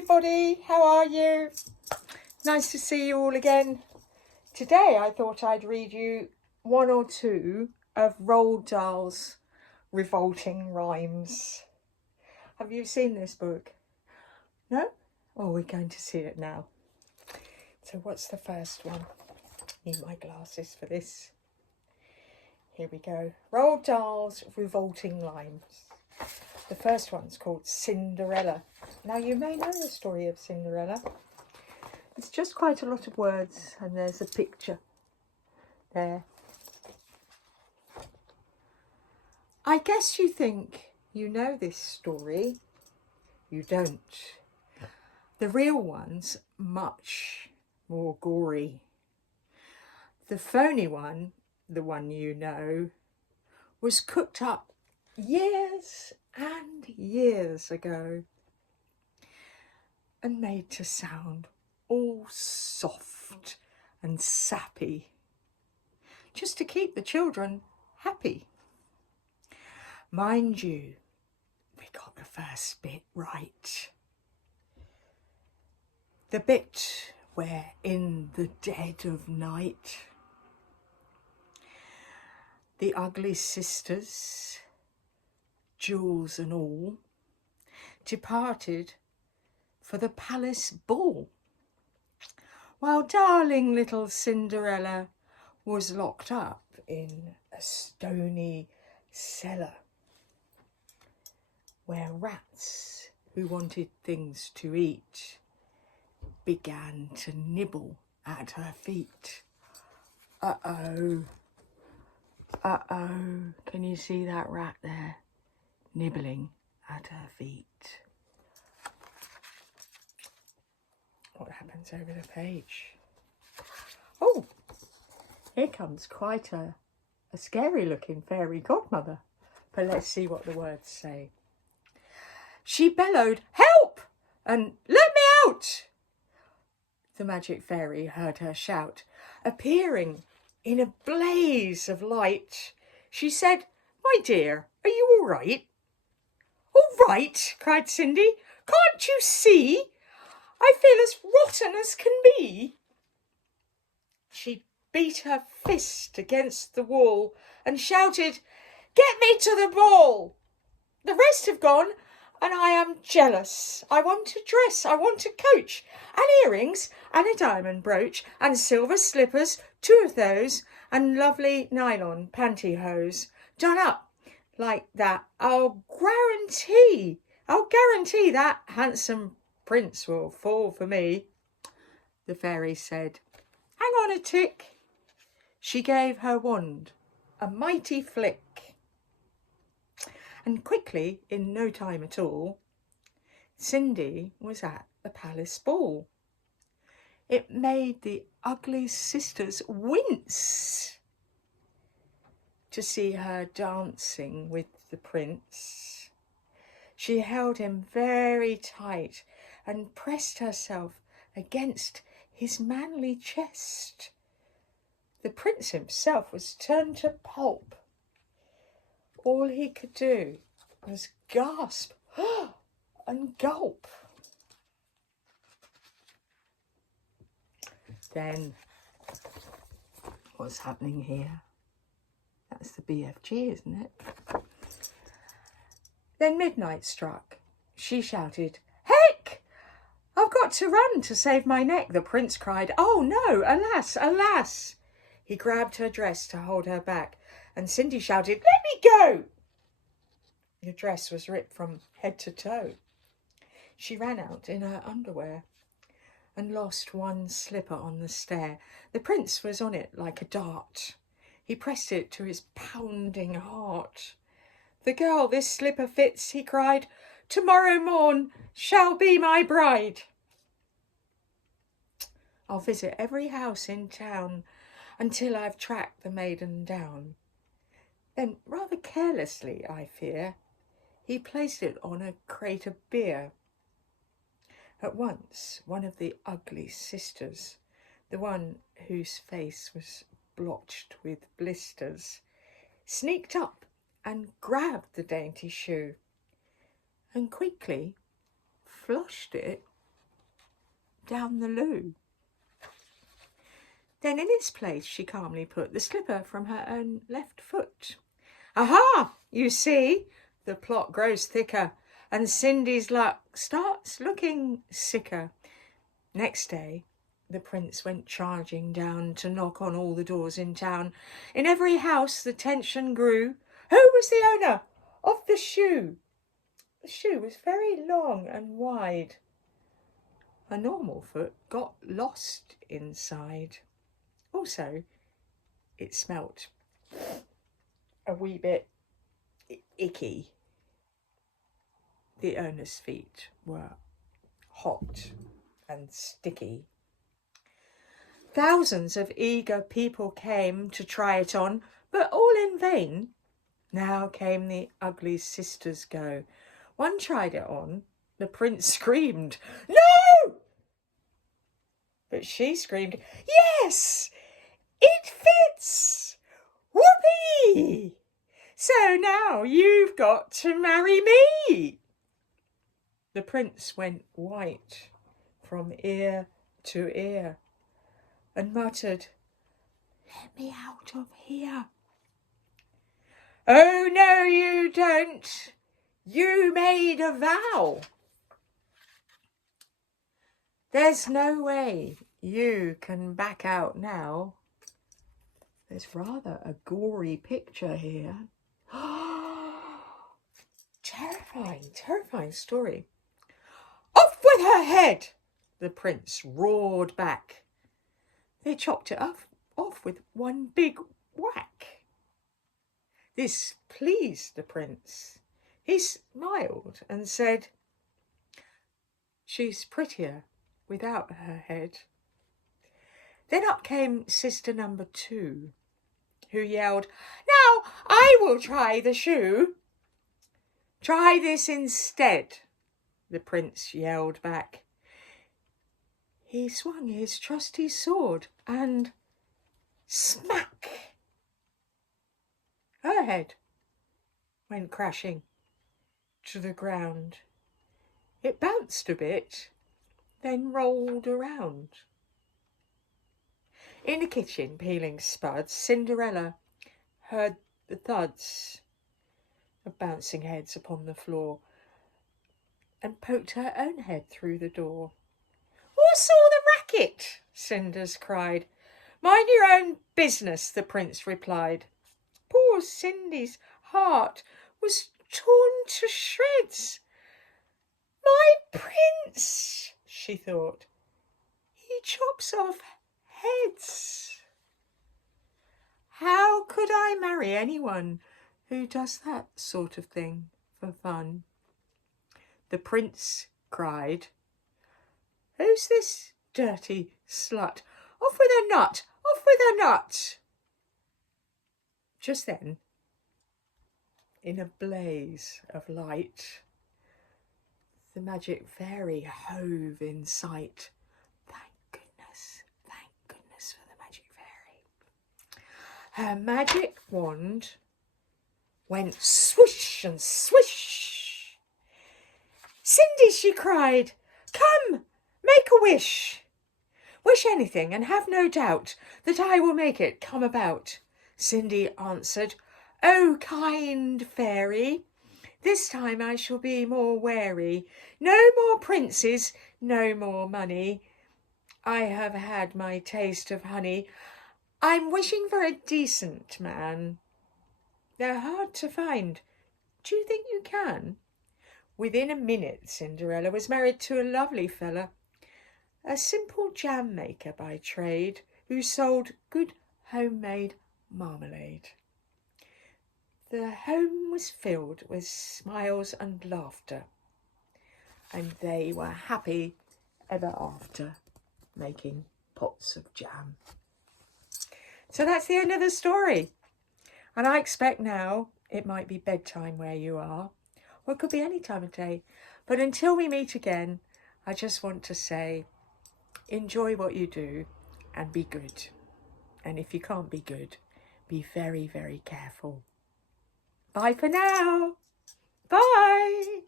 everybody, how are you? Nice to see you all again. Today I thought I'd read you one or two of Roald Dahl's revolting rhymes. Have you seen this book? No? Oh, we're going to see it now. So what's the first one? Need my glasses for this. Here we go. Roald Dahl's revolting rhymes. The first one's called Cinderella. Now you may know the story of Cinderella. It's just quite a lot of words and there's a picture there. I guess you think you know this story. You don't. The real one's much more gory. The phony one, the one you know, was cooked up years and years ago and made to sound all soft and sappy, just to keep the children happy. Mind you, they got the first bit right. The bit where in the dead of night, the ugly sisters, jewels and all, departed for the palace ball, while darling little Cinderella was locked up in a stony cellar, where rats who wanted things to eat began to nibble at her feet. Uh-oh, uh-oh, can you see that rat there, nibbling at her feet? What happens over the page? Oh, here comes quite a scary looking fairy godmother. But let's see what the words say. She bellowed, "Help!" and "Let me out!" The magic fairy heard her shout. Appearing in a blaze of light, she said, "My dear, are you all right?" "All right," cried Cindy. "Can't you see? I feel as rotten as can be." She beat her fist against the wall and shouted, "Get me to the ball! The rest have gone and I am jealous. I want a dress, I want a coach, and earrings, and a diamond brooch, and silver slippers, 2 of those, and lovely nylon pantyhose, done up like that. I'll guarantee that handsome prince will fall for me." The fairy said, "Hang on a tick." She gave her wand a mighty flick, and quickly, in no time at all, Cindy was at the palace ball. It made the ugly sisters wince to see her dancing with the prince. She held him very tight and pressed herself against his manly chest. The prince himself was turned to pulp. All he could do was gasp and gulp. Then, what's happening here? That's the BFG, isn't it? Then midnight struck. She shouted, "Heck! I've got to run to save my neck." The prince cried, "Oh no, alas, alas." He grabbed her dress to hold her back, and Cindy shouted, "Let me go!" The dress was ripped from head to toe. She ran out in her underwear and lost one slipper on the stair. The prince was on it like a dart. He pressed it to his pounding heart. "The girl this slipper fits," he cried, "tomorrow morn shall be my bride. I'll visit every house in town until I've tracked the maiden down." Then, rather carelessly, I fear, he placed it on a crate of beer. At once, one of the ugly sisters, the one whose face was blotched with blisters, sneaked up and grabbed the dainty shoe and quickly flushed it down the loo. Then in its place she calmly put the slipper from her own left foot. Aha! You see, the plot grows thicker, and Cindy's luck starts looking sicker. Next day, the prince went charging down to knock on all the doors in town. In every house the tension grew. Who was the owner of the shoe? The shoe was very long and wide. A normal foot got lost inside. Also, it smelt a wee bit icky. The owner's feet were hot and sticky. Thousands of eager people came to try it on, but all in vain. Now came the ugly sisters go. One tried it on. The prince screamed, "No!" But she screamed, "Yes! It fits! Whoopee! So now you've got to marry me." The prince went white from ear to ear and muttered, "Let me out of here." "Oh, no, you don't. You made a vow. There's no way you can back out now." There's rather a gory picture here. Terrifying, terrifying story. "Off with her head!" the prince roared back. They chopped it off with one big whack. This pleased the prince. He smiled and said, "She's prettier without her head." Then up came sister number 2, who yelled, "Now I will try the shoe." "Try this instead," the prince yelled back. He swung his trusty sword and smack! Her head went crashing to the ground. It bounced a bit, then rolled around. In the kitchen, peeling spuds, Cinderella heard the thuds of bouncing heads upon the floor and poked her own head through the door. "What's all the racket?" Cinders cried. "Mind your own business," the prince replied. Poor Cindy's heart was torn to shreds. "My prince," she thought, "he chops off heads. How could I marry anyone who does that sort of thing for fun?" The prince cried, "Who's this dirty slut? Off with a nut! Off with a nut!" Just then, in a blaze of light, the magic fairy hove in sight. Thank goodness for the magic fairy. Her magic wand went swoosh and swish. "Cindy," she cried, "come, make a wish. Wish anything and have no doubt that I will make it come about." Cindy answered, "Oh, kind fairy, this time I shall be more wary. No more princes, no more money. I have had my taste of honey. I'm wishing for a decent man. They're hard to find. Do you think you can?" Within a minute, Cinderella was married to a lovely fella, a simple jam maker by trade, who sold good homemade marmalade. The home was filled with smiles and laughter, and they were happy ever after, making pots of jam. So that's the end of the story. And I expect now it might be bedtime where you are, or it could be any time of day. But until we meet again, I just want to say, enjoy what you do and be good. And if you can't be good, be very, very careful. Bye for now. Bye.